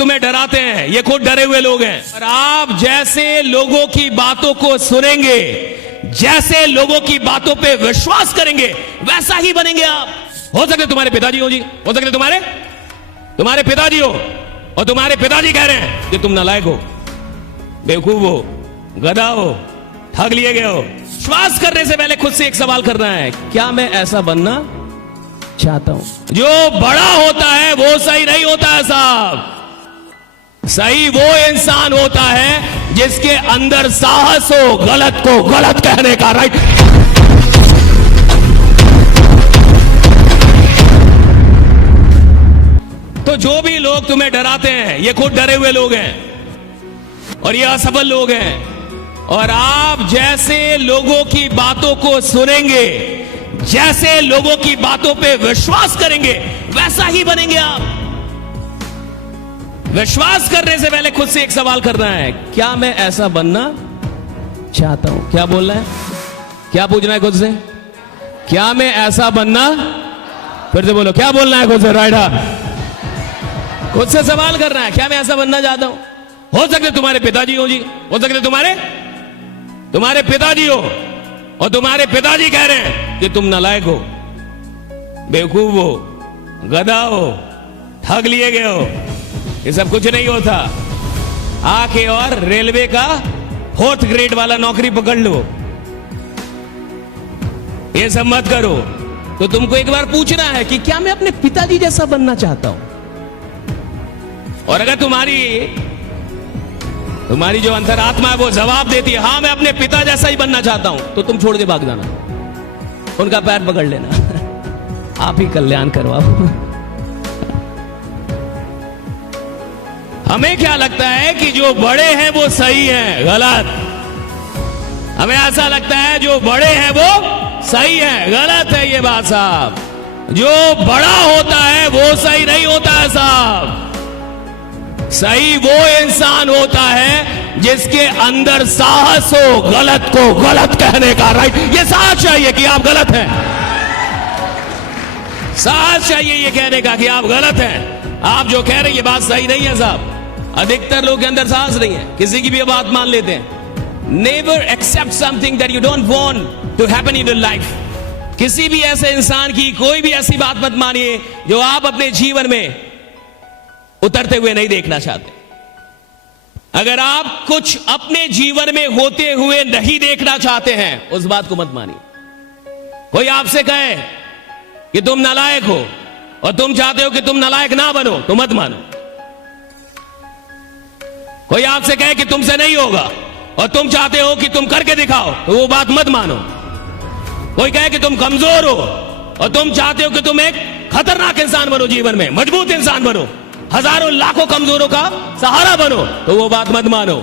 तुम्हें डराते हैं ये खुद डरे हुए लोग हैं। और आप जैसे लोगों की बातों को सुनेंगे, जैसे लोगों की बातों पे विश्वास करेंगे, वैसा ही बनेंगे आप। हो सकते तुम्हारे पिताजी हो जी, हो सकते तुम्हारे पिताजी हो, और तुम्हारे पिताजी कह रहे हैं कि तुम नालायक हो, बेवकूफ हो, गधा हो, ठग लिए गए हो। विश्वास करने से पहले खुद से एक सवाल करना है, क्या मैं ऐसा बनना चाहता हूं? जो बड़ा होता है वो सही नहीं होता है साहब। सही वो इंसान होता है जिसके अंदर साहस हो गलत को गलत कहने का। राइट। तो जो भी लोग तुम्हें डराते हैं ये खुद डरे हुए लोग हैं और ये असफल लोग हैं। और आप जैसे लोगों की बातों को सुनेंगे, जैसे लोगों की बातों पे विश्वास करेंगे, वैसा ही बनेंगे आप। विश्वास करने से पहले खुद से एक सवाल करना है, क्या मैं ऐसा बनना चाहता हूं? क्या बोलना है? क्या पूछना है खुद से? क्या मैं ऐसा बनना? फिर से बोलो, क्या बोलना है खुद से? राइट हाथ। खुद से सवाल करना है, क्या मैं ऐसा बनना चाहता हूं? हो सकते तुम्हारे पिताजी हो जी, हो सकते तुम्हारे पिताजी हो, और तुम्हारे पिताजी कह रहे हैं कि तुम नालायक हो, बेवकूफ हो, गधा हो, ठग लिए गए हो। ये सब कुछ नहीं होता। आके और रेलवे का 4th ग्रेड वाला नौकरी पकड़ लो, ये सब मत करो। तो तुमको एक बार पूछना है कि क्या मैं अपने पिताजी जैसा बनना चाहता हूं? और अगर तुम्हारी जो अंतरात्मा है वो जवाब देती है हां मैं अपने पिता जैसा ही बनना चाहता हूं, तो तुम छोड़ के भाग जाना, उनका पैर पकड़ लेना। आप ही कल्याण करवाओ। हमें क्या लगता है कि जो बड़े हैं वो सही हैं, गलत। हमें ऐसा लगता है जो बड़े हैं वो सही है, गलत है ये बात साहब। जो बड़ा होता है वो सही नहीं होता है साहब। सही वो इंसान होता है जिसके अंदर साहस हो गलत को गलत कहने का। राइट। ये साहस चाहिए कि आप गलत हैं, साहस चाहिए ये कहने का कि आप गलत हैं। आप जो कह रहे हैं ये बात सही नहीं है साहब। अधिकतर लोग के अंदर साहस नहीं है, किसी की भी बात मान लेते हैं। Never accept something that you don't want to happen in your life. किसी भी ऐसे इंसान की कोई भी ऐसी बात मत मानिए जो आप अपने जीवन में उतरते हुए नहीं देखना चाहते। अगर आप कुछ अपने जीवन में होते हुए नहीं देखना चाहते हैं, उस बात को मत मानिए। कोई आपसे कहे कि तुम नालायक हो और तुम चाहते हो कि तुम नालायक ना बनो, तो मत मानो। कोई आपसे कहे कि तुमसे नहीं होगा और तुम चाहते हो कि तुम करके दिखाओ, तो वो बात मत मानो। कोई कहे कि तुम कमजोर हो और तुम चाहते हो कि तुम एक खतरनाक इंसान बनो, जीवन में मजबूत इंसान बनो, हजारों लाखों कमजोरों का सहारा बनो, तो वो बात मत मानो।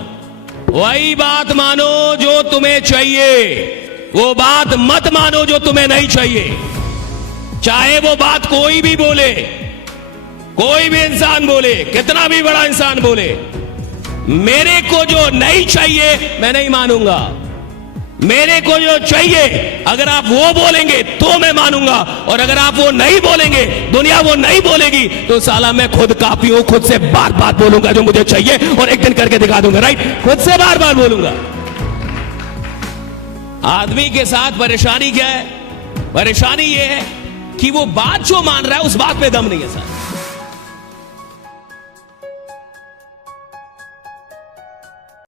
वही बात मानो जो तुम्हें चाहिए, वो बात मत मानो जो तुम्हें नहीं चाहिए। चाहे वो बात कोई भी बोले, कोई भी इंसान बोले, कितना भी बड़ा इंसान बोले, मेरे को जो नहीं चाहिए मैं नहीं मानूंगा। मेरे को जो चाहिए अगर आप वो बोलेंगे तो मैं मानूंगा, और अगर आप वो नहीं बोलेंगे, दुनिया वो नहीं बोलेगी, तो साला मैं खुद काफी हूं, खुद से बार बार बोलूंगा जो मुझे चाहिए और एक दिन करके दिखा दूंगा। राइट। खुद से बार बार बोलूंगा। आदमी के साथ परेशानी क्या है? परेशानी ये है कि वो बात जो मान रहा है उस बात पे दम नहीं है सर।